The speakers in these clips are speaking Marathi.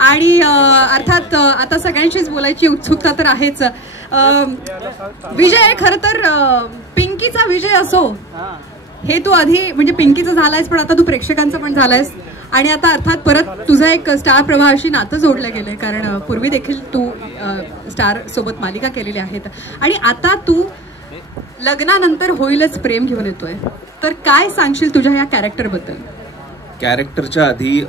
आणि अर्थात आता सगळ्यांशीच बोलायची उत्सुकता तर आहेच. विजय, खरं तर पिंकीचा विजय असो हे तू आधी म्हणजे पिंकीचं झालायस, पण आता तू प्रेक्षकांचं पण झालायस आणि आता अर्थात परत तुझं एक स्टार प्रवाहाशी नातं जोडलं गेलंय, कारण पूर्वी देखील तू स्टार सोबत मालिका केलेली आहेत आणि आता तू लग्नानंतर होईलच प्रेम घेऊन येतोय. तर काय सांगशील तुझ्या ह्या कॅरेक्टरबद्दल? कॅरेक्टरच्या आधी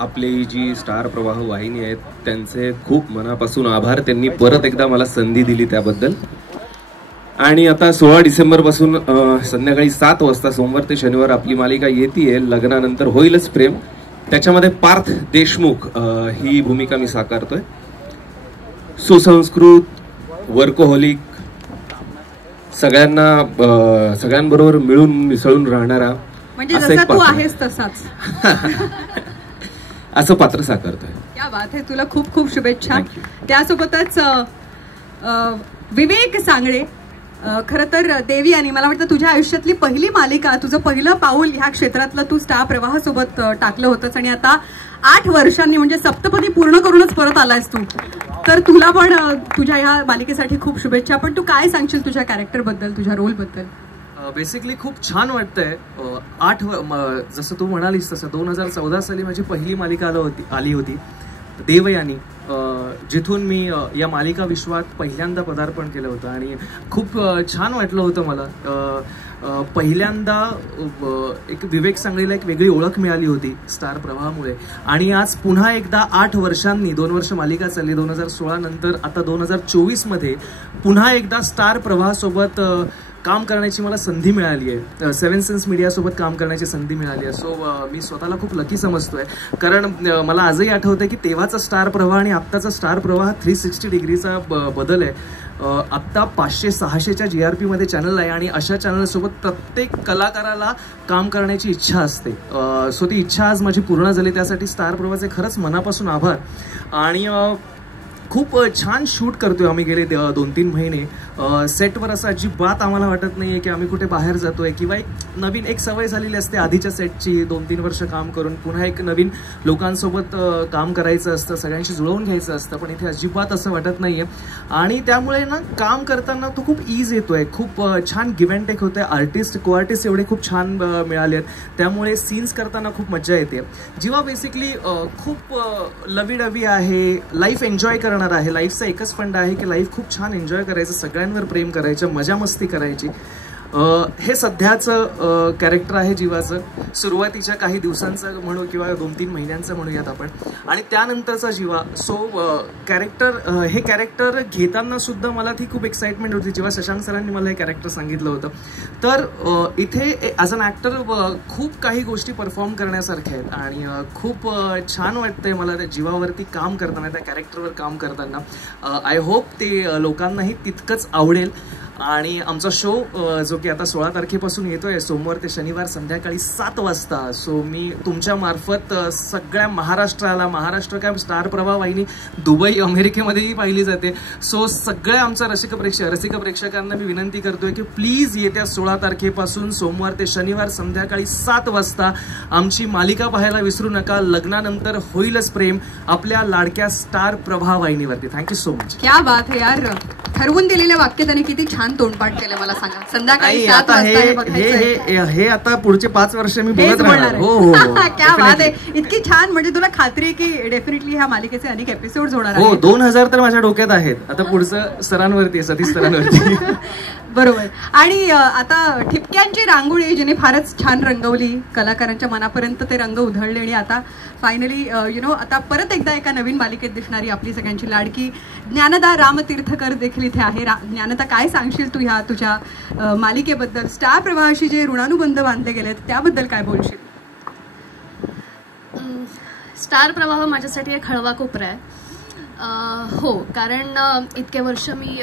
आपली जी स्टार प्रवाह वाहिनी आहेत त्यांचे खूप मनापासून आभार. त्यांनी परत एकदा मला संधी दिली त्याबद्दल. आणि आता 16 डिसेंबर पासून संध्याकाळी 7 वाजता सोमवार ते शनिवार आपली मालिका येतेय लग्नानंतर होईलच प्रेम. त्याच्यामध्ये पार्थ देशमुख ही भूमिका मी साकारतोय. सुसंस्कृत, वर्कोहोलिक, सगळ्यांबरोबर मिळून मिसळून राहणारा, म्हणजे जसा तू आहेस तसाच असं पात्र साकारतोय. क्या बात आहे. तुला खूप खूप शुभेच्छा. त्यासोबतच विवेक सांगळे, खरं तर देवी, आणि मला वाटतं तुझ्या आयुष्यातली पहिली मालिका, तुझं पहिलं पाऊल ह्या क्षेत्रातलं तू स्टार प्रवाहासोबत टाकलं होतंस आणि आता 8 वर्षांनी म्हणजे सप्तपदी पूर्ण करूनच परत आलायस तू. तर तुला पण तुझ्या ह्या मालिकेसाठी खूप शुभेच्छा. पण तू काय सांगशील तुझ्या कॅरेक्टरबद्दल, तुझ्या रोलबद्दल? बेसिकली खूप छान वाटतंय. 8 जसं तू म्हणालीस तसं 2014 साली माझी पहिली मालिका आली होती देवयानी, जिथून मी या मालिका विश्वात पहिल्यांदा पदार्पण केलं होतं आणि खूप छान वाटलं होतं मला. पहिल्यांदा एक विवेक सांगलीला एक वेगळी ओळख मिळाली होती स्टार प्रवाहामुळे. आणि आज पुन्हा एकदा 8 वर्षांनी, 2 वर्ष मालिका चालली 2016 नंतर, आता 2024 मध्ये पुन्हा एकदा स्टार प्रवाहासोबत काम करण्याची मला संधी मिळाली आहे. 7 सेन्स मीडियासोबत काम करण्याची संधी मिळाली आहे. सो मी स्वतःला खूप लकी समजतोय, कारण मला आजही आठवतंय की तेव्हाचा स्टार प्रवाह आणि आत्ताचा स्टार प्रवाह 360 डिग्रीचा बदल आहे. आत्ता 500-600च्या GRP मध्ये चॅनल आहे आणि अशा चॅनलसोबत प्रत्येक कलाकाराला काम करण्याची इच्छा असते. सो ती इच्छा आज माझी पूर्ण झाली. त्यासाठी स्टार प्रवाहाचे खरंच मनापासून आभार. आणि खूप छान शूट करतोय आम्ही गेले 2-3 महिने. सेटवर असं अजिबात आम्हाला वाटत नाहीये की आम्ही कुठे बाहेर जातोय किंवा एक सवय झालेली असते आधीच्या सेटची. 2-3 वर्ष काम करून पुन्हा एक नवीन लोकांसोबत काम करायचं असतं, सगळ्यांशी जुळवून घ्यायचं असतं. पण इथे अजिबात असं वाटत नाहीये आणि त्यामुळे ना काम करताना तो खूप ईज येतोय. खूप छान गिव्ह अँड टेक होतोय. आर्टिस्ट, को आर्टिस्ट एवढे खूप छान मिळाले आहेत, त्यामुळे सीन्स करताना खूप मजा येते. जेव्हा बेसिकली खूप लवीडवी आहे, लाईफ एन्जॉय करणार आहे. लाईफचा एकच फंड आहे की लाईफ खूप छान एन्जॉय करायचं, सगळ्यांवर प्रेम करायचं, मजा मस्ती करायची. हे सध्याचं कॅरेक्टर आहे जीवाचं. सुरुवातीच्या काही दिवसांचं म्हणू किंवा 2-3 महिन्यांचं म्हणूयात आपण, आणि त्यानंतरचा जीवा. सो हे कॅरेक्टर घेताना सुद्धा मला ती खूप एक्साइटमेंट होती. जेव्हा शशांक सरांनी मला हे कॅरेक्टर सांगितलं होतं, तर इथे ॲज अन ॲक्टर खूप काही गोष्टी परफॉर्म करण्यासारख्या आहेत आणि खूप छान वाटतंय मला त्या जीवावरती काम करताना, त्या कॅरेक्टरवर काम करताना. आय होप ते लोकांनाही तितकंच आवडेल. आणि आमचा शो जो की आता 16 तारखेपासून येतोय, सोमवार ते शनिवार संध्याकाळी 7 वाजता. सो मी तुमच्या मार्फत सगळ्या महाराष्ट्राला, महाराष्ट्र काय स्टार प्रवाह वाहिनी दुबई, अमेरिकेमध्येही पाहिली जाते. सो सगळ्या आमच्या रसिक प्रेक्षकांना मी विनंती करतोय की प्लीज येत्या 16 तारखेपासून सोमवार ते शनिवार संध्याकाळी 7 वाजता आमची मालिका पाहायला विसरू नका. लग्नानंतर होईलच प्रेम, आपल्या लाडक्या स्टार प्रवाह वाहिनीवरती. Thank you so much. क्या बात है यार. ठरवून दिलेल्या वाक्य त्याने किती छान तोंडपाठ केलं. मला सांगा, संध्याकाळी 7 वाजता हे आता पुढचे 5 वर्ष मी बोलत राहणार. हो क्या बात आहे. इतकी छान, म्हणजे तुला खात्री आहे की डेफिनेटली ह्या मालिकेचे अनेक एपिसोड होणार आहेत. हो, 2000 तर माझ्या डोक्यात आहेत. आता पुढचं सरांवरती, सतीश सरांवरती. बरोबर. आणि आता ठिपक्यांची रांगोळी जिने फारच छान रंगवली, कलाकारांच्या मनापर्यंत ते रंग उधळले आणि आता फायनली आता परत एकदा एका नवीन मालिकेत दिसणारी आपली सगळ्यांची लाडकी ज्ञानदा रामतीर्थकर देखील इथे आहे. ज्ञानदा, काय सांगशील तू ह्या तुझ्या मालिकेबद्दल? स्टार प्रवाहाशी जे ऋणानुबंध बांधले गेलेत त्याबद्दल काय बोलशील? स्टार प्रवाह माझ्यासाठी एक हळवा कोपरा आहे. हो, कारण इतके वर्ष मी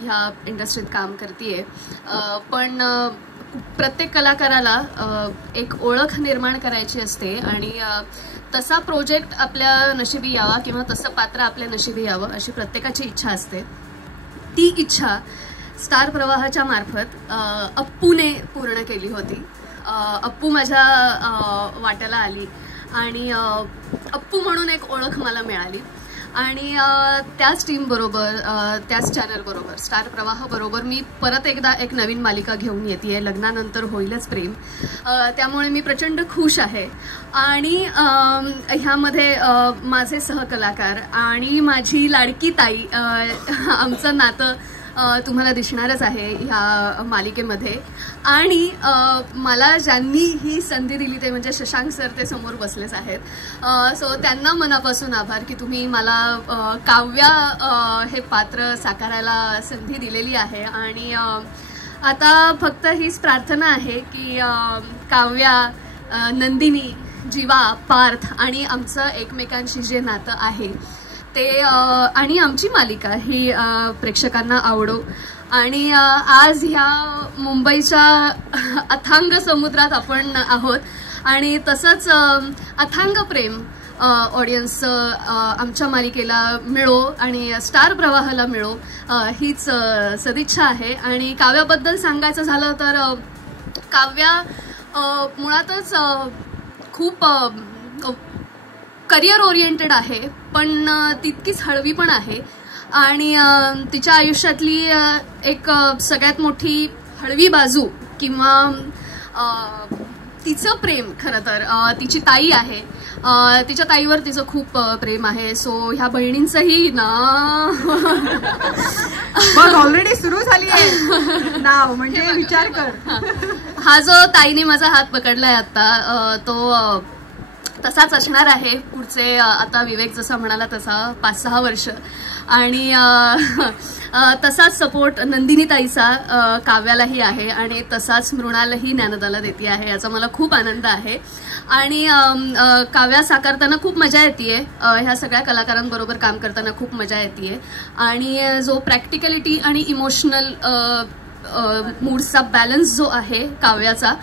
ह्या इंडस्ट्रीत काम करते पण प्रत्येक कलाकाराला एक ओळख निर्माण करायची असते आणि तसा प्रोजेक्ट आपल्या नशिबी यावा किंवा तसं पात्र आपल्या नशिबी यावं अशी प्रत्येकाची इच्छा असते. ती इच्छा स्टार प्रवाहाच्या मार्फत अप्पूने पूर्ण केली होती. अप्पू माझ्या वाट्याला आली आणि अप्पू म्हणून एक ओळख मला मिळाली आणि त्याच टीमबरोबर त्याच चॅनलबरोबर स्टार प्रवाहाबरोबर मी परत एकदा एक नवीन मालिका घेऊन येते. लग्नानंतर होईलच प्रेम. त्यामुळे मी प्रचंड खुश आहे आणि ह्यामध्ये माझे सहकलाकार आणि माझी लाडकी ताई आमचं नातं तुम्हाला दिसणारच आहे ह्या मालिकेमध्ये. आणि मला ज्यांनी ही संधी दिली ते म्हणजे शशांक सर, ते समोर बसलेच आहेत. सो त्यांना मनापासून आभार की तुम्ही मला काव्या हे पात्र साकारायला संधी दिलेली आहे. आणि आता फक्त हीच प्रार्थना आहे की काव्या, नंदिनी, जीवा, पार्थ आणि आमचं एकमेकांशी जे नातं आहे ते आणि आमची मालिका ही प्रेक्षकांना आवडो. आणि आज ह्या मुंबईच्या अथांग समुद्रात आपण आहोत आणि तसंच अथांग प्रेम ऑडियन्स आमच्या मालिकेला मिळो आणि स्टार प्रवाहाला मिळो हीच सदिच्छा आहे. आणि काव्याबद्दल सांगायचं झालं तर काव्या मुळातच खूप करिअर ओरिएंटेड आहे पण तितकीच हळवी पण आहे. आणि तिच्या आयुष्यातली एक सगळ्यात मोठी हळवी बाजू किंवा तिचं प्रेम खरं तर तिची ताई आहे. तिच्या ताईवर तिचं खूप प्रेम आहे. सो ह्या बहिणींचंही ना ऑलरेडी सुरू झाली आहे नाव म्हणजे विचार कर. हा जो ताईने माझा हात पकडलाय आता तो तसाच असणार आहे पुढचे. आता विवेक जसा म्हणाला तसा 5-6 वर्ष. आणि तसाच सपोर्ट नंदिनी ताईचा काव्यालाही आहे आणि तसाच मृणालही ज्ञानदाला देते आहे. याचा मला खूप आनंद आहे. आणि काव्या साकारताना खूप मजा येते. ह्या सगळ्या कलाकारांबरोबर काम करताना खूप मजा येते. आणि जो प्रॅक्टिकलिटी आणि इमोशनल मूड्सचा बॅलन्स जो आहे काव्याचा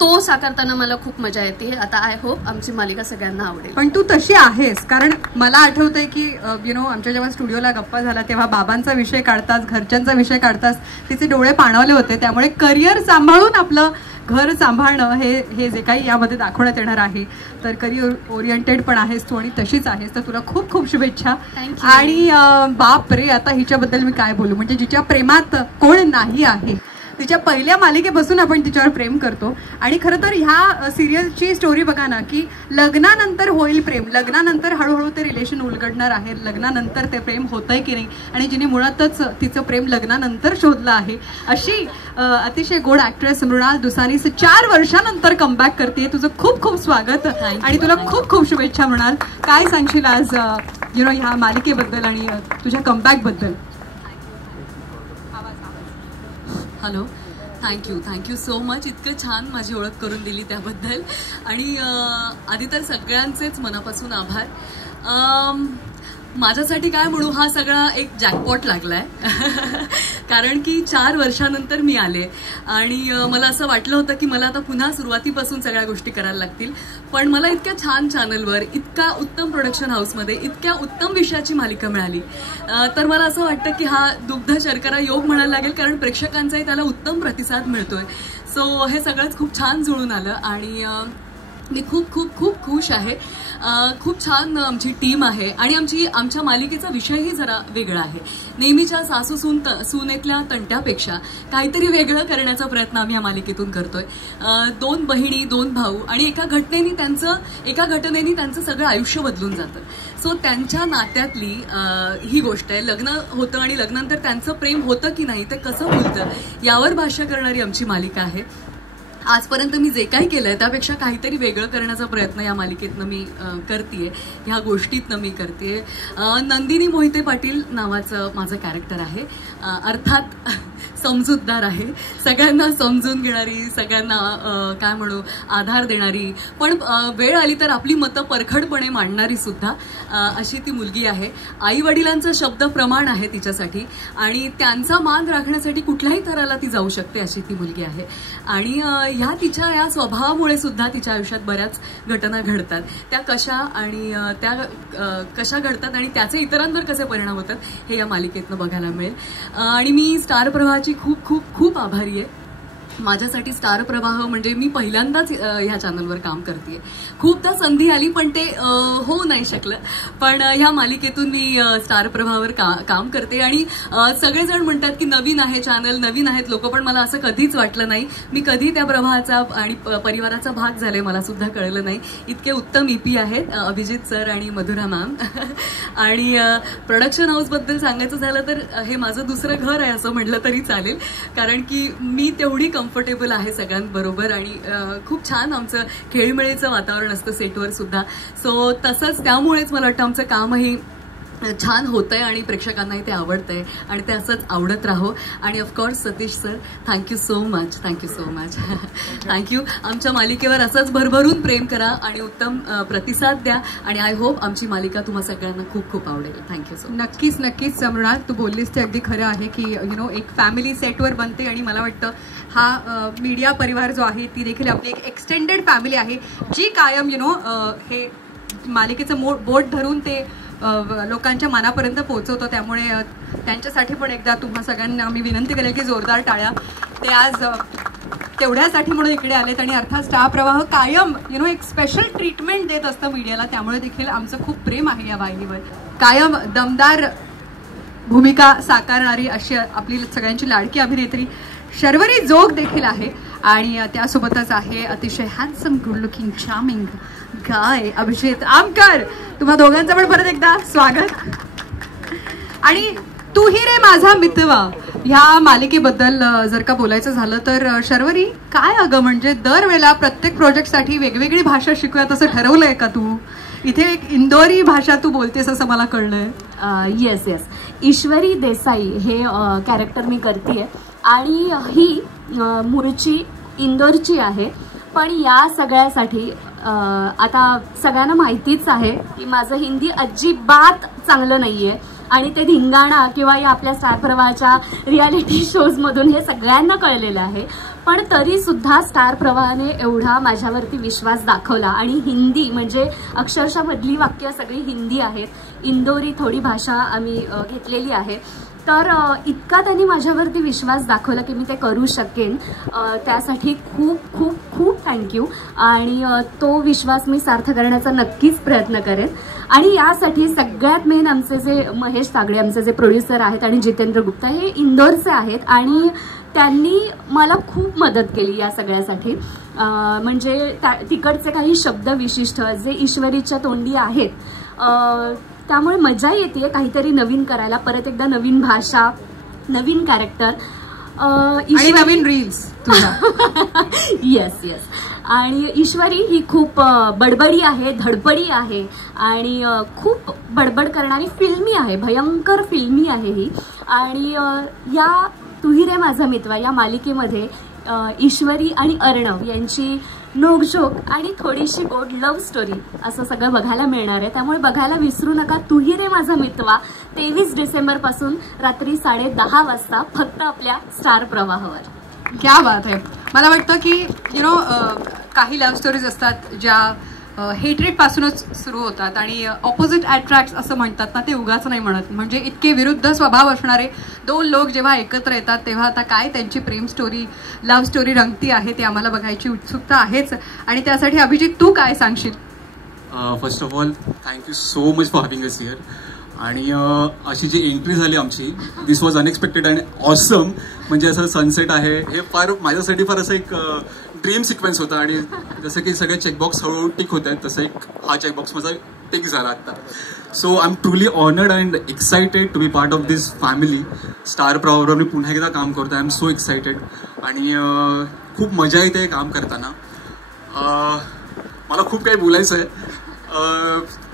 तो साकारताना मला खूप मजा येते. आता आय होप आमची मालिका सगळ्यांना आवडेल. पण तू तशी आहेस, कारण मला आठवतंय की आमच्या जेव्हा स्टुडिओला गप्पा झाला तेव्हा बाबांचा विषय काढतास, घरच्यांचा विषय काढतास, तिचे डोळे पाणावले होते. त्यामुळे करिअर सांभाळून आपलं घर सांभाळणं हे जे काही यामध्ये दाखवण्यात येणार आहे तर करिअर ओरिएंटेड पण आहेस तू आणि तशीच आहेस. तर तुला खूप खूप शुभेच्छा. आणि बाप रे, आता हिच्याबद्दल मी काय बोलू, म्हणजे जिच्या प्रेमात कोण नाही आहे, तिच्या पहिल्या मालिकेपासून आपण तिच्यावर प्रेम करतो. आणि खरं तर ह्या सिरियलची स्टोरी बघा ना की लग्नानंतर होईल प्रेम, लग्नानंतर हळूहळू ते रिलेशन उलगडणार आहे, लग्नानंतर ते प्रेम होतंय की नाही, आणि जिने मुळातच तिचं प्रेम लग्नानंतर शोधलं आहे अशी अतिशय गोड ऍक्ट्रेस मृणाल दुसानी 4 वर्षानंतर कमबॅक करते. तुझं खूप खूप स्वागत आणि तुला खूप खूप शुभेच्छा. मृणाल, काय सांगशील आज ह्या मालिकेबद्दल आणि तुझ्या कमबॅक बद्दल? Hello, thank you so much. इतकं छान माझी ओळख करून दिली त्याबद्दल. आणि आधी तर सगळ्यांचेच मनापासून आभार. माझ्यासाठी काय म्हणू, हा सगळा एक जॅकपॉट लागलाय. कारण की 4 वर्षानंतर मी आले आणि मला असं वाटलं होतं की मला आता पुन्हा सुरुवातीपासून सगळ्या गोष्टी करायला लागतील. पण मला इतक्या छान चॅनलवर, इतका उत्तम प्रोडक्शन हाऊसमध्ये, इतक्या उत्तम विषयाची मालिका मिळाली. तर मला असं वाटतं की हा दुग्ध शर्करा योग म्हणायला लागेल, कारण प्रेक्षकांचाही त्याला उत्तम प्रतिसाद मिळतोय. सो हे सगळंच खूप छान जुळून आलं आणि मी खूप खूप खूप खुश आहे. खूप छान आमची टीम आहे आणि आमच्या मालिकेचा विषयही जरा वेगळा आहे. नेहमीच्या सासू सुनेतल्या तंट्यापेक्षा काहीतरी वेगळं करण्याचा प्रयत्न आम्ही या मालिकेतून करतोय. 2 बहिणी, 2 भाऊ आणि एका घटनेने त्यांचं सगळं आयुष्य बदलून जातं. सो त्यांच्या नात्यातली ही गोष्ट आहे. लग्न होतं आणि लग्नानंतर त्यांचं प्रेम होतं की नाही, ते कसं बोलतं यावर भाष्य करणारी आमची मालिका आहे. आजपर्यंत मी जे काही केलंय त्यापेक्षा काहीतरी वेगळं करण्याचा प्रयत्न या मालिकेतनं मी करतेय, ह्या गोष्टीतनं मी करतेय. नंदिनी मोहिते पाटील नावाचं माझं कॅरेक्टर आहे. अर्थात समजूतदार आहे, सगळ्यांना समजून घेणारी, सगळ्यांना काय म्हणू आधार देणारी, पण वेळ आली तर आपली मतं परखडपणे मांडणारी सुद्धा अशी ती मुलगी आहे. आई वडिलांचं शब्द प्रमाण आहे तिच्यासाठी आणि त्यांचा मान राखण्यासाठी कुठल्याही थराला ती जाऊ शकते अशी ती मुलगी आहे. आणि ह्या तिच्या या स्वभावामुळे सुद्धा तिच्या आयुष्यात बऱ्याच घटना घडतात. त्या कशा आणि त्या कशा घडतात आणि त्याचे इतरांवर कसे परिणाम होतात हे या मालिकेतनं बघायला मिळेल. आणि मी स्टार प्रवाहाची खूप खूप खूप आभारी आहे. माझ्यासाठी स्टार प्रवाह म्हणजे मी पहिल्यांदाच ह्या चॅनलवर काम करतेय. खूपदा संधी आली पण ते होऊ नाही शकलं, पण ह्या मालिकेतून मी स्टार प्रवाहावर काम करते. आणि सगळेजण म्हणतात की नवीन आहे चॅनल, नवीन आहेत लोक, पण मला असं कधीच वाटलं नाही. मी कधी त्या प्रवाहाचा आणि परिवाराचा भाग झाले मला सुद्धा कळलं नाही. इतके उत्तम EP आहेत अभिजित सर आणि मधुरा मॅम. आणि प्रोडक्शन हाऊसबद्दल सांगायचं झालं तर हे माझं दुसरं घर आहे असं म्हटलं तरी चालेल, कारण की मी तेवढी कम्फर्टेबल आहे सगळ्यांबरोबर आणि खूप छान आमचं खेळीमेळीचं वातावरण असतं सेटवर सुद्धा. सो तसंच त्यामुळेच मला वाटतं आमचं कामही छान होतंय आणि प्रेक्षकांनाही ते आवडतंय आणि ते असंच आवडत राहो. आणि of course Satish sir, thank you so much, thank you so much, thank you. आमच्या मालिकेवर असंच भरभरून प्रेम करा आणि उत्तम प्रतिसाद द्या आणि आय होप आमची मालिका तुम्हा सगळ्यांना खूप खूप आवडेल. Thank you so much. नक्कीच नक्कीच मृणाल, तू बोललीस ते अगदी खरं आहे की एक फॅमिली सेटवर बनते आणि मला वाटतं हा मीडिया परिवार जो आहे ती देखील आपली एक एक्सटेंडेड फॅमिली आहे जी कायम हे मालिकेचं बोट धरून ते लोकांच्या मनापर्यंत पोहोचवतो. त्यामुळे त्यांच्यासाठी पण एकदा तुम्हा सगळ्यांना मी विनंती करेल की जोरदार टाळ्या. ते आज तेवढ्यासाठी म्हणून इकडे आलेत आणि अर्थात स्टार प्रवाह कायम एक स्पेशल ट्रीटमेंट देत असतं मीडियाला, त्यामुळे देखील आमचं खूप प्रेम आहे या वाहिनीवर. कायम दमदार भूमिका साकारणारी अशी आपली सगळ्यांची लाडकी अभिनेत्री शर्वरी जोग देखील आहे आणि त्यासोबतच आहे अतिशय हँडसम, गुड लुकिंग, चार्मिंग गाय अभिजित आमकर. तुम्हा दोघांचं पण परत एकदा स्वागत. आणि तू ही रे माझा मितवा ह्या मालिकेबद्दल जर का बोलायचं झालं तर शर्वरी काय अगं, म्हणजे दरवेळेला प्रत्येक प्रोजेक्टसाठी वेगवेगळी भाषा शिकूया तसं ठरवलंय का तू? इथे एक इंदोरी भाषा तू बोलतेस असं मला कळलंय. येस येस, ईश्वरी देसाई हे कॅरेक्टर मी करतेय आणि ही मूळची इंदोरची आहे. पण या सगळ्यासाठी आता सगळ्यांना माहितीच आहे की माझं हिंदी अजिबात चांगलं नाहीये आणि ते धिंगाणा किंवा या आपल्या स्टार प्रवाहाच्या रियालिटी शोजमधून हे सगळ्यांना कळलेलं आहे. पण तरी सुद्धा स्टार प्रवाहाने एवढा माझ्यावरती विश्वास दाखवला आणि हिंदी म्हणजे अक्षरशः मधली वाक्य सगळी हिंदी आहेत, इंदोरी थोडी भाषा आम्ही घेतलेली आहे. तर इतका त्यांनी माझ्यावरती विश्वास दाखवला की मी ते करू शकेन. त्यासाठी खूप खूप खूप थँक्यू. आणि तो विश्वास मी सार्थ करण्याचा नक्कीच प्रयत्न करेन. आणि यासाठी सगळ्यात मेन आमचे जे महेश तागडे आमचे जे प्रोड्युसर आहेत आणि जितेंद्र गुप्ता हे इंदोरचे आहेत आणि त्यांनी मला खूप मदत केली या सगळ्यासाठी. म्हणजे तिकडचे काही शब्द विशिष्ट जे ईश्वरीच्या तोंडी आहेत, त्यामुळे मजा येते काहीतरी नवीन करायला. परत एकदा नवीन भाषा, नवीन कॅरेक्टर, नवीन रील्स. Yes yes. आणि ईश्वरी ही खूप बडबडी आहे, धडपडी आहे आणि खूप बडबड करणारी फिल्मी आहे, भयंकर फिल्मी आहे ही. आणि या तू ही रे माझा मितवा या मालिकेमध्ये ईश्वरी आणि अर्णव यांची नोकझोक आणि थोडीशी गोड लव्ह स्टोरी असं सगळं बघायला मिळणार आहे. त्यामुळे बघायला विसरू नका तू ही रे माझा मितवा 23 डिसेंबरपासून रात्री 10:30 वाजता फक्त आपल्या स्टार प्रवाहावर. क्या बात आहे. मला वाटतं की काही लव्ह स्टोरीज असतात ज्या हेट्रेड पासूनच सुरू होतात आणि ऑपोजिट अट्रॅक्ट असं म्हणतात ना, ते उगाच नाही म्हणत. म्हणजे इतके विरुद्ध स्वभाव असणारे दोन लोक जेव्हा एकत्र येतात तेव्हा आता काय त्यांची प्रेम स्टोरी, लव्ह स्टोरी रंगती आहे ते आम्हाला बघायची उत्सुकता आहेच. आणि त्यासाठी अभिजित तू काय सांगशील? First of all thank you so much for having us here. आणि अशी जी एंट्री झाली आमची, दिस वॉज अनएक्सपेक्टेड अँड ऑसम. म्हणजे असं सनसेट आहे हे फार माझ्यासाठी फार असं एक ड्रीम सिक्वेन्स होता. आणि जसं की सगळे चेकबॉक्स हळूहळू टिक होत आहेत तसं एक हा चेकबॉक्स माझा टिक झाला आता. So I am truly honoured and excited to be part of this family. Star प्रवाहावर मी पुन्हा एकदा काम करतो. आय एम सो एक्सायटेड आणि खूप मजा येते काम करताना. मला खूप काही बोलायचं आहे.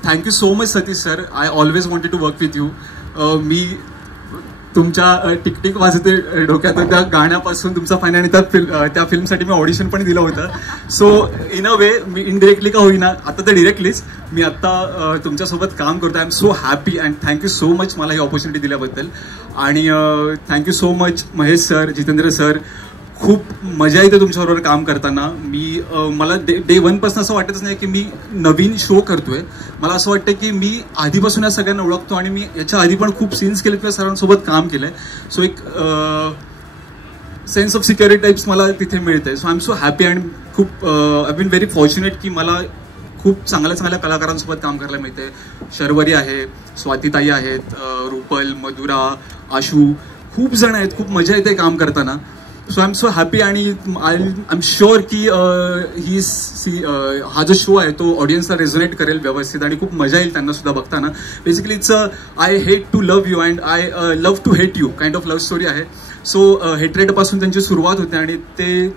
Thank you so much Satish sir. I always wanted to work with you. मी तुमच्या टिकटिक वाजते डोक्यात त्या गाण्यापासून तुमचा फायनल आणि त्या फिल्मसाठी मी ऑडिशन पण दिलं होतं. So in a way me indirectly का होईना, आता तर डिरेक्टलीच मी आत्ता तुमच्यासोबत काम करतो. I am so happy and thank you so much मला ही ऑपॉर्च्युनिटी दिल्याबद्दल. आणि thank you so much Mahesh sir, Jitendra sir. खूप मजा येते तुमच्याबरोबर काम करताना. मला डे वनपासून असं वाटतच नाही की मी नवीन शो करतोय. मला असं वाटतं की मी आधीपासून या सगळ्यांना ओळखतो आणि मी याच्या आधी पण खूप सीन्स केले किंवा सरांसोबत काम केलंय. सो एक सेन्स ऑफ सिक्युरिटी टाईप्स मला तिथे मिळते. So I am so happy and खूप आय बीन व्हेरी फॉर्च्युनेट की मला खूप चांगल्या चांगल्या कलाकारांसोबत काम करायला मिळते. शर्वरी आहे, स्वातीताई आहेत, रुपल, मधुरा, आशू, खूप जण आहेत. खूप मजा येते काम करताना. So I am so happy आणि आय एम शुअर की हा जो शो आहे तो ऑडियन्सला रेझोनेट करेल व्यवस्थित आणि खूप मजा येईल त्यांना सुद्धा बघताना. Basically it's I hate to love you and I love to hate you kind of love story आहे. सो हेट्रेडपासून त्यांची सुरुवात होते आणि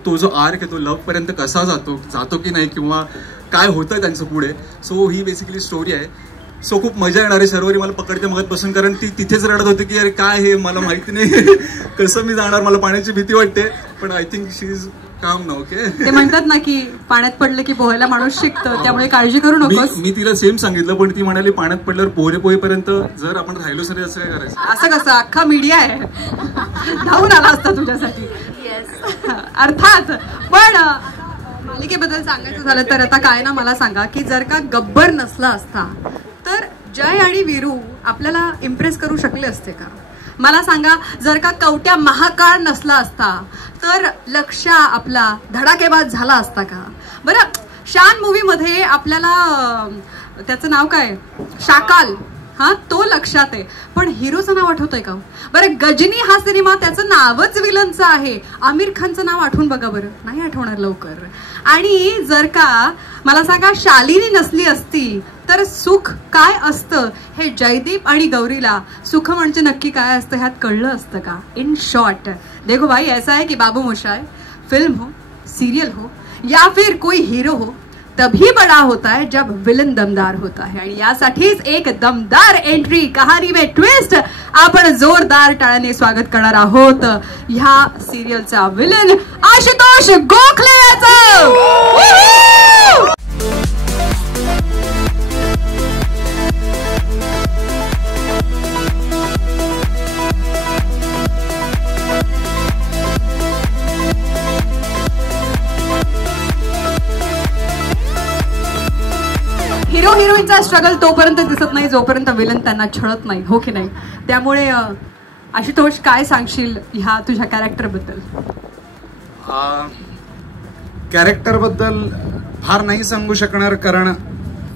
तो जो आर्क आहे तो लव्हपर्यंत कसा जातो की नाही किंवा काय होतं त्यांचं पुढे. सो ही बेसिकली स्टोरी आहे. सो खूप मजा येणार आहे. शर्वरी मला पकडते मगत बसून, कारण ती तिथेच रडत होती की अरे काय हे मला माहिती नाही कसं मी जाणार, मला पाण्याची भीती वाटते. पण आय थिंक शी इज काम ना. ओके, ते म्हणतात ना की पाण्यात पडलं की पोहायला माणूस शिकतं, त्यामुळे काळजी करू नकोस. मी तिला सेम सांगितलं पण ती म्हणाली पाण्यात पडल्यावर पोहेपर्यंत जर आपण राहिलो सर असं काय करायचं. असं कसं, अख्खा मीडिया आहे धावून आला असता तुझ्यासाठी. अर्थात. पण मालिकेबद्दल सांगायचं झालं तर आता काय ना, मला सांगा की जर का गब्बर नसला असता तर जय आणि वीरू आपल्याला इम्प्रेस करू शकले असते का? मला सांगा, जर का कवट्या महाकाळ नसला असता तर लक्ष्या आपला धडाकेबाज झाला असता का? बरं, शान मूवी मध्ये आपल्याला त्याचं नाव काय, शाकाल, हा तो लक्षात आहे, पण हिरोचं नाव आठवतंय का? बरं, गजनी हा सिनेमा त्याचं नावच विलनचं आहे. आमिर खानचं नाव आठवून बघा बरं, नाही आठवणार लवकर. आणि जर का मला सांगा शालिनी नसली असती तर सुख काय असतं हे जयदीप आणि गौरीला सुख म्हणजे नक्की काय असतं ह्यात कळलं असतं का? इन शॉर्ट देखो भाई, ऐसा है कि बाबू मोशाय फिल्म हो, सीरियल हो या फिर कोई हीरो हो, तभी बड़ा होता है जब विलन दमदार होता है. आणि यासाठीच एक दमदार एंट्री, कहाणी में ट्विस्ट आपण जोरदार टाळ्याने स्वागत करणार आहोत ह्या सिरियलचा विलन आशुतोष गोखले याचं. हिरो हिरोईनचा स्ट्रगल तोपर्यंत दिसत नाही जोपर्यंत विलन त्यांना छळत नाही, हो की नाही? त्यामुळे आशुतोष काय सांगशील ह्या तुझ्या कॅरेक्टरबद्दल? कॅरेक्टरबद्दल फार नाही सांगू शकणार, कारण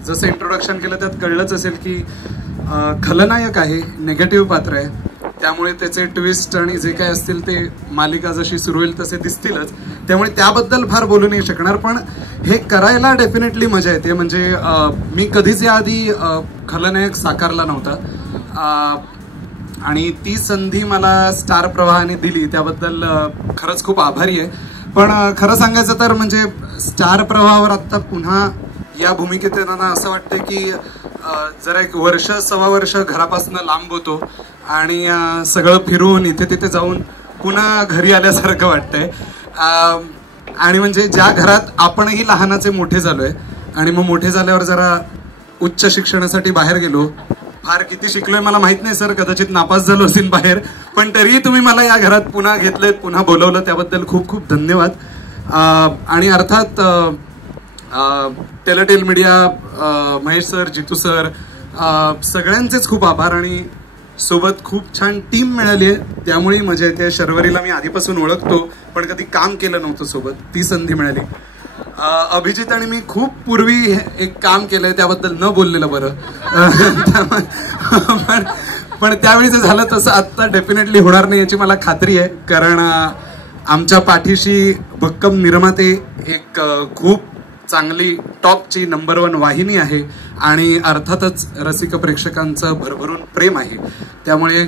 जसं इंट्रोडक्शन केलं त्यात कळलंच असेल की खलनायक आहे, नेगेटिव्ह पात्र आहे. त्यामुळे त्याचे ट्विस्ट आणि जे काय असतील ते मालिका जशी सुरू होईल तसे दिसतीलच. त्यामुळे त्याबद्दल फार बोलू नाही शकणार. पण हे करायला डेफिनेटली मजा येते. म्हणजे मी कधीच याआधी खलनायक साकारला नव्हता आणि ती संधी मला स्टार प्रवाहाने दिली, त्याबद्दल खरंच खूप आभारी आहे. पण खरं सांगायचं तर म्हणजे स्टार प्रवाहावर आत्ता पुन्हा या भूमिकेत येताना असं वाटतं की जरा एक वर्ष सव्वा वर्ष घरापासून लांब होतो आणि सगळं फिरून इथे तिथे जाऊन पुन्हा घरी आल्यासारखं वाटतंय. आणि म्हणजे ज्या घरात आपणही लहानाचे मोठे झालोय आणि मग मोठे झाल्यावर जरा उच्च शिक्षणासाठी बाहेर गेलो. फार किती शिकलोय मला माहित नाही सर, कदाचित नापास झालो असेल बाहेर, पण तरीही तुम्ही मला या घरात पुन्हा घेतलंय, पुन्हा बोलवलं, त्याबद्दल खूप खूप धन्यवाद. आणि अर्थात टेलटेल मीडिया, महेश सर, जितू सर, सगळ्यांचेच खूप आभार. आणि सोबत खूप छान टीम मिळाली आहे, त्यामुळे मजा येते. शर्वरीला मी आधीपासून ओळखतो पण कधी काम केलं नव्हतं सोबत, ती संधी मिळाली. अभिजित आणि मी खूप पूर्वी एक काम केलंय, त्याबद्दल न बोललेलं बरं. पण त्यावेळी जे झालं तसं आत्ता डेफिनेटली होणार नाही याची मला खात्री आहे, कारण आमच्या पाठीशी भक्कम निर्माते, एक खूप चांगली टॉपची नंबर 1 वाहिनी आहे आणि अर्थातच रसिक प्रेक्षकांचं भरभरून प्रेम आहे. त्यामुळे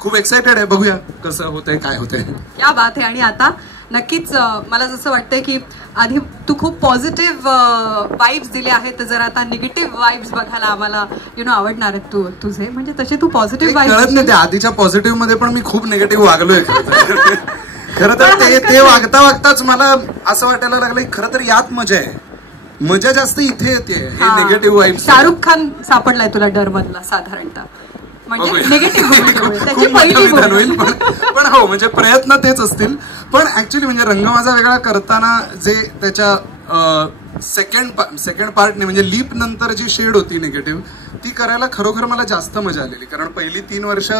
खूप एक्सायटेड आहे, बघूया कसं होतंय काय होतंय. क्या बात आहे. आणि आता नक्कीच मला जसं वाटतंय की आधी तू खूप पॉझिटिव्ह वाईब्स दिले आहेत, तर जर आता निगेटिव्ह वाईब्स बघायला आम्हाला आवडणार आहेत तुझे, म्हणजे तसे तू पॉझिटिव्ह कळत वाईब्स. नाही, त्या आधीच्या पॉझिटिव्ह मध्ये पण मी खूप निगेटिव्ह वागलोय खरं तर. ते वागता वागताच मला असं वाटायला लागलं की खरं तर यात मजा आहे, मजा जास्त इथे येते हे निगेटिव्ह वाईब्स. शाहरुख खान सापडलाय तुला डर मधला साधारणतः, म्हणजे निगेटिव्ह त्याची पहिली होईल. पण हो, म्हणजे प्रयत्न तेच असतील. पण ऍक्च्युली म्हणजे रंग माझा वेगळा करताना जे त्याच्या सेकंड पार्टने म्हणजे लीप नंतर जी शेड होती निगेटिव्ह, ती करायला खरोखर मला जास्त मजा आलेली. कारण पहिली 3 वर्ष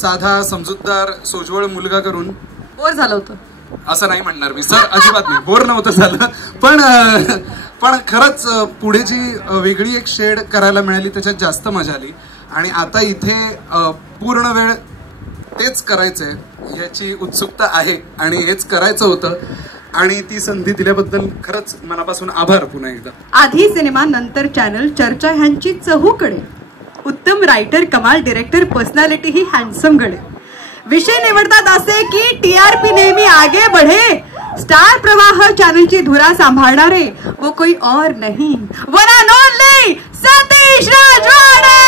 साधा समजूतदार सोज्वळ मुलगा करून बोर झालं होतं असं नाही म्हणणार मी सर, अजिबात नाही, बोर नव्हतं झालं. पण खरंच पुढे जी वेगळी एक शेड करायला मिळाली त्याच्यात जास्त मजा आली. आणि आता इथे पूर्ण वेळ तेच करायचंय याची उत्सुकता आहे आणि हेच करायचं होतं. आणि ती संधी दिल्याबद्दल खरंच मनापासून आभार पुन्हा एकदा. आधी सिनेमा नंतर चॅनल, चर्चा ह्यांची चहूकडे, उत्तम रायटर, कमाल डायरेक्टर, पर्सनॅलिटी ही हँडसम गडे. विषय निवडतात असे की टीआरपी नेहमी आगे बढ़े. स्टार प्रवाह चॅनलची धुरा सांभाळणारे वो कोई और नहीं, वन एंड ओनली सतीश राजवाडे.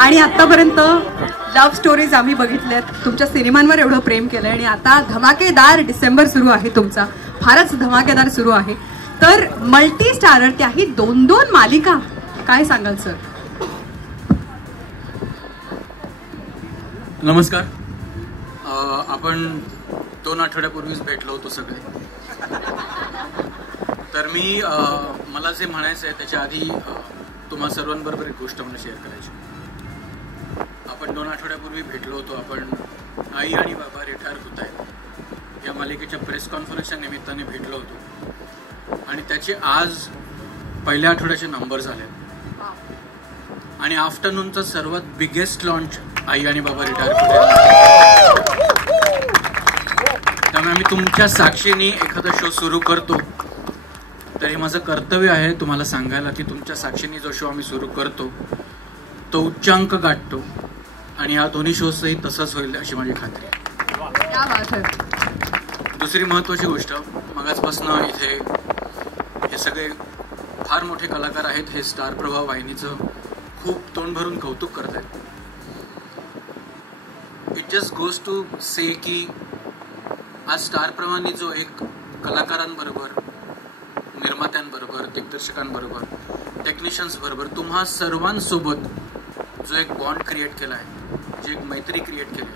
आणि आतापर्यंत लव्ह स्टोरीज आम्ही बघितल्यात, तुमच्या सिनेमांवर एवढं प्रेम केलंय, आणि आता धमाकेदार डिसेंबर सुरू आहे तुमचा, फारच धमाकेदार सुरू आहे. तर मल्टी स्टारर, त्याही 2-2 मालिका, काय सांगाल सर? नमस्कार. आपण 2 आठवड्यापूर्वीच भेटलो होतो सगळे. तर मला जे म्हणायचं आहे त्याच्या आधी तुम्हा सर्वांबरोबर एक गोष्ट मला शेअर करायची. आपण 2 आठवड्यापूर्वी भेटलो होतो. आपण आई आणि बाबा रिटायर होत आहेत या मालिकेच्या प्रेस कॉन्फरन्सच्या निमित्ताने भेटलो होतो. आणि त्याचे आज पहिल्या आठवड्याचे नंबर झाले. आणि आफ्टरनूनचा सर्वात बिगेस्ट लॉन्च आई आणि बाबा रिटायर होत आहेत. त्यामुळे आम्ही तुमच्या साक्षीने एखादा शो सुरू करतो, तर हे माझं कर्तव्य आहे तुम्हाला सांगायला की तुमच्या साक्षीने जो शो आम्ही सुरू करतो तो उच्चांक गाठतो. आणि या दोन्ही शोजही तसंच होईल अशी माझी खात्री आहे. दुसरी महत्वाची गोष्ट, मगाचपासून इथे हे सगळे फार मोठे कलाकार आहेत, हे स्टार प्रवाह वाहिनीचं खूप तोंड भरून कौतुक करत आहेत. इट जस्ट गोज टू से की आज स्टार प्रवाहांनी जो एक कलाकारांबरोबर, निर्मात्यांबरोबर, दिग्दर्शकांबरोबर, टेक्निशियन्स बरोबर, तुम्हा सर्वांसोबत जो एक बॉन्ड क्रिएट केला आहे, जी एक मैत्री क्रिएट केली,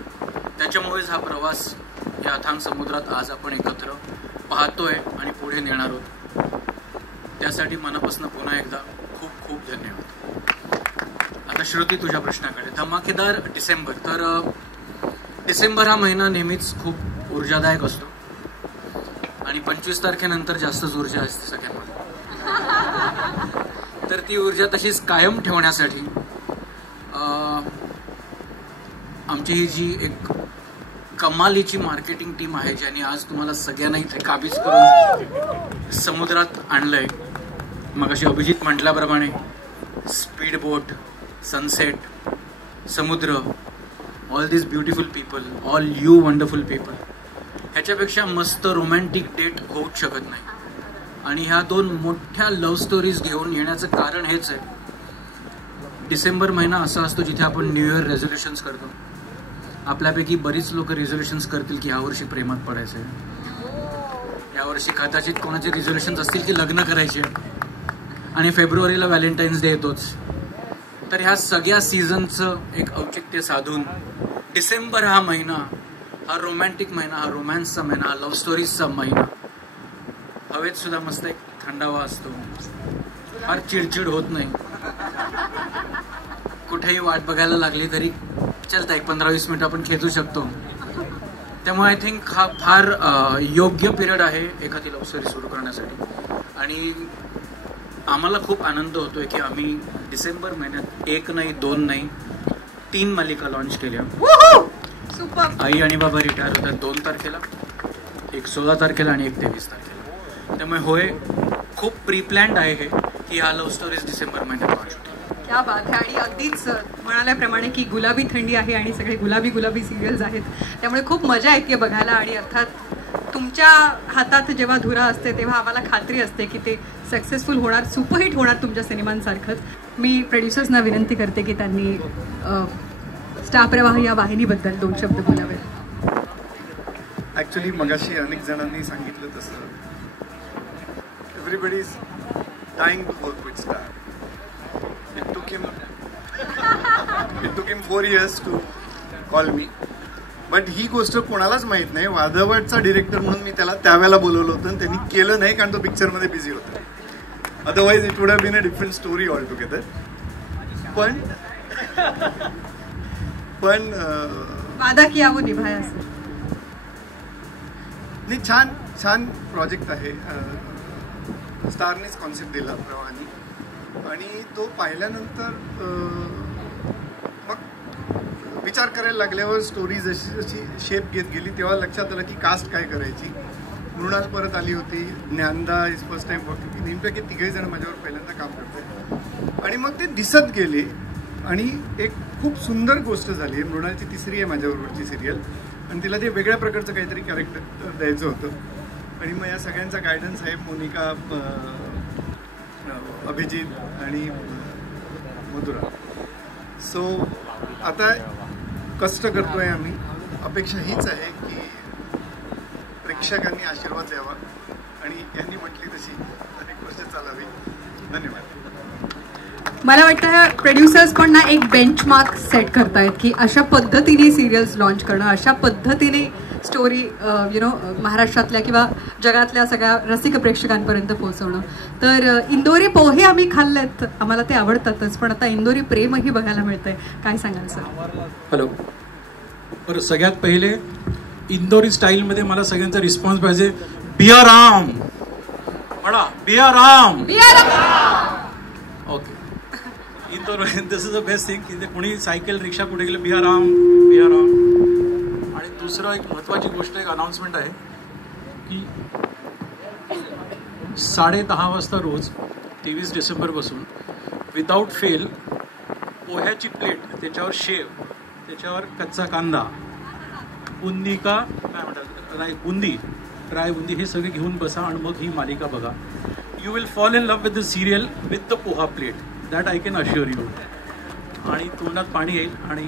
त्याच्यामुळेच हा प्रवास या अथांग समुद्रात आज आपण एकत्र पाहतोय आणि पुढे नेणार आहोत. त्यासाठी मनापासून पुन्हा एकदा खूप खूप धन्यवाद. आता श्रुती, तुझ्या प्रश्नाकडे. धमाकेदार डिसेंबर. तर डिसेंबर हा महिना नेहमीच खूप ऊर्जादायक असतो आणि 25 तारखेनंतर जास्तच ऊर्जा असते सगळ्यांमध्ये. तर ती ऊर्जा तशीच कायम ठेवण्यासाठी आमची ही जी एक कमालीची मार्केटिंग टीम आहे, ज्यांनी आज तुम्हाला सगळ्यांना इथे काबीज करून समुद्रात आणलंय. मग अशी अभिजित म्हटल्याप्रमाणे स्पीड बोट, सनसेट, समुद्र, all this beautiful people, all you wonderful people, ह्याच्यापेक्षा मस्त रोमॅन्टिक डेट होऊच शकत नाही. आणि ह्या 2 मोठ्या लव्ह स्टोरीज घेऊन येण्याचं कारण हेच आहे. डिसेंबर महिना असा असतो जिथे आपण न्यू इयर रेझोल्युशन्स करतो. आपल्यापैकी बरीच लोक रिझोल्युशन्स करतील की यावर्षी प्रेमात पडायचं आहे, यावर्षी कदाचित कोणाचे रिझोल्युशन्स असतील की लग्न करायचे, आणि फेब्रुवारीला व्हॅलेंटाईन्स डे येतोच. तर ह्या सगळ्या सीझनचं एक औचित्य साधून डिसेंबर हा महिना, हा रोमॅन्टिक महिना, हा रोमॅन्सचा महिना, हा लव्ह स्टोरीजचा महिना. हवेत सुद्धा मस्त एक थंडावा असतो, फार चिडचिड होत नाही, कुठेही वाट बघायला लागली तरी चलता 15-20 मिनिट आपण खेचू शकतो. त्यामुळे आय थिंक हा फार योग्य पिरियड आहे एखादी लव्ह स्टोरी सुरू करण्यासाठी. आणि आम्हाला खूप आनंद होतोय की आम्ही डिसेंबर महिन्यात 1 नाही, 2 नाही, 3 मालिका लॉन्च केल्या. सुपर. आई आणि बाबा रिटायर होतात 2 तारखेला, एक 16 तारखेला आणि एक 23 तारखेला. त्यामुळे होय, खूप प्री प्लॅन्ड आहे हे की ह्या लव्ह स्टोरीज डिसेंबर महिन्यात लॉन्च होतील. क्या बात आहे. आणि अगदीच म्हणाल्याप्रमाणे की गुलाबी थंडी आहे आणि सगळे गुलाबी गुलाबी सिरियल्स आहेत, त्यामुळे खूप मजा येते बघायला. आणि अर्थात तुमच्या हातात जेव्हा धुरा असते तेव्हा आम्हाला खात्री असते की ते सक्सेसफुल होणार, सुपरहिट होणार तुमच्या सिनेमांसारखंच. मी प्रोड्युसर्सना विनंती करते की त्यांनी स्टार प्रवाह या वाहिनीबद्दल 2 शब्द बोलावे. ॲक्च्युली मगाशी अनेक जणांनी सांगितलं तसं everybody is dying to work with Star. It took him 4 years to call me. But ही गोष्ट कोणालाच माहीत नाही. वादवटचा डिरेक्टर म्हणून मी त्याला त्यावेळेला बोलवलं होतं आणि त्यांनी केलं नाही कारण तो पिक्चरमध्ये बिझी होता. Otherwise it would have been a different story all together. पण वादा किया वो निभाया. नाही, छान छान प्रोजेक्ट आहे. स्टारनेच कॉन्सेप्ट दिला प्रवाहानी आणि तो पाहिल्यानंतर मग विचार करायला लागल्यावर स्टोरी जशी जशी शेप घेत गेली तेव्हा लक्षात आलं की कास्ट काय करायची. मृणाल परत आली होती, Dnyanada is first time working. नेमके 3घे जण माझ्यावर पहिल्यांदा काम करतात आणि मग ते दिसत गेले आणि एक खूप सुंदर गोष्ट झाली आहे. मृणालची 3री आहे माझ्याबरोबरची सिरियल आणि तिला ते वेगळ्या प्रकारचं काहीतरी कॅरेक्टर द्यायचं होतं आणि मग या सगळ्यांचा गायडन्स आहे मोनिका, अभिजित आणि मधुरा. सो आता कष्ट करतोय आम्ही. अपेक्षा हीच आहे की प्रेक्षकांनी आशीर्वाद द्यावा आणि यांनी म्हटली तशी अनेक वर्ष चालावी. धन्यवाद. मला वाटतं प्रोड्युसर्स पण ना एक बेंचमार्क सेट करतायत की अशा पद्धतीने सिरियल्स लॉन्च करणं, अशा पद्धतीने स्टोरी महाराष्ट्रातल्या किंवा जगातल्या सगळ्या रसिक प्रेक्षकांपर्यंत पोहोचवणं. तर इंदोरी पोहे आम्ही खाल्लेत, आम्हाला ते आवडतातच, पण आता इंदोरी प्रेमही बघायला मिळतंय. काय सांगाल सर? हॅलो. बरं, सगळ्यात पहिले इंदोरी स्टाईलमध्ये मला सगळ्यांचा रिस्पॉन्स पाहिजे. बियाराम म्हणा, बियाराम. ओके. इंदोर this is the best thing की ते कोणी सायकल रिक्षा कुठे गेलं, बियाराम बियाराम. आणि दुसरं एक महत्त्वाची गोष्ट, एक अनाउन्समेंट आहे की 10:30 वाजता रोज 23 डिसेंबरपासून विदाऊट फेल पोह्याची प्लेट, त्याच्यावर शेव, त्याच्यावर कच्चा कांदा, बुंदी का काय म्हणतात, नाही बुंदी, ड्राय बुंदी, हे सगळे घेऊन बसा आणि मग ही मालिका बघा. You will fall in love with the serial with the poha plate, that I can assure you. आणि तोंडात पाणी येईल. आणि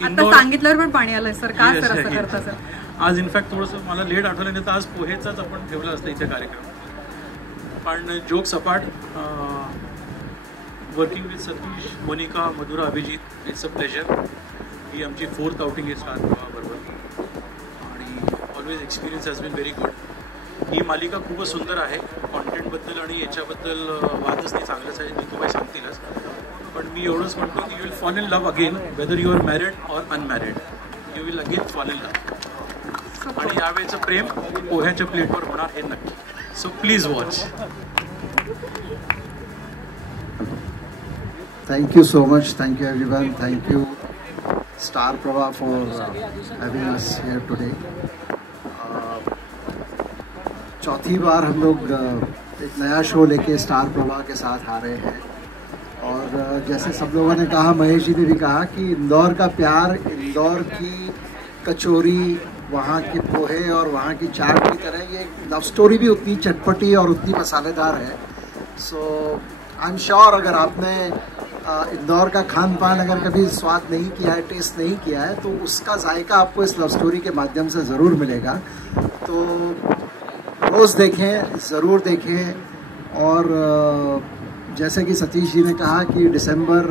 सांगितल्यावर पण पाणी आलंय सर. का सर असं करता सर? आज इनफॅक्ट थोडंसं मला लेट आठवलं नाही तर आज पोहेचाच आपण ठेवला असतं इथे कार्यक्रम. पण जोक सपाट. Working with Satish, Monika, Madhura, Abhijit, it's a pleasure. ही आमची 4th आउटिंग आहे स्टार प्रवाहाबरोबर आणि always experience has been very good. ही मालिका खूपच सुंदर आहे. कॉन्टेंटबद्दल आणि याच्याबद्दल वादच नाही, चांगलंच आहे, तुम्हाला सांगतीलच. पण मी एवढंच म्हणतो की you will fall in love again, whether you are married or unmarried, you will again fall in love. आणि यावेळेचं प्रेम पोह्याच्या प्लेटवर होणार हे नक्की. So please watch. Thank you so much. Thank you everyone. Thank you Star Prabha for having us here today. चौथी बार हम लोग एक नया शो लेके स्टार प्रभा के साथ आ रहे हैं. और जैसे सब लोगों ने कहा, महेश जी ने भी कहा कि इंदौर का प्यार, इंदौर की कचौरी, वहाँ के पोहे और वहाँ की चाट की तरह ये लव स्टोरी भी उतनी चटपटी और उतनी मसालेदार है. सो आई एम श्योर अगर आपने इंदौर का खान पान अगर कभी स्वाद नहीं किया है, टेस्ट नहीं किया है, तो उसका जायका आपको इस लव स्टोरी के माध्यम से ज़रूर मिलेगा. तो रोज़ देखें, ज़रूर देखें. और जैसे कि सतीश जी ने कहा कि दिसंबर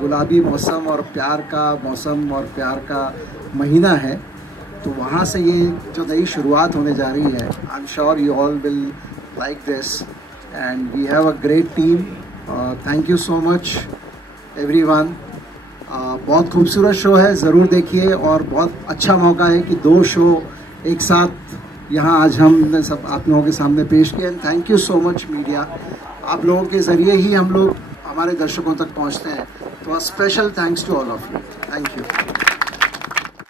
गुलाबी मौसम और प्यार का मौसम और प्यार का महीना है, तो वहाँ से ये जो नई शुरुआत होने जा रही है, I am sure you all will like this and we have a great team. Thank you so much everyone. बहुत खूबसूरत शो है, ज़रूर देखिए. और बहुत अच्छा मौका है कि 2 शो एक साथ यहाँ आज हमने सब आप लोगों के सामने पेश किए. End thank you so much media. आप लोगों के ज़रिए ही हम लोग हमारे दर्शकों तक पहुँचते हैं. तो special thanks to all of you. Thank you.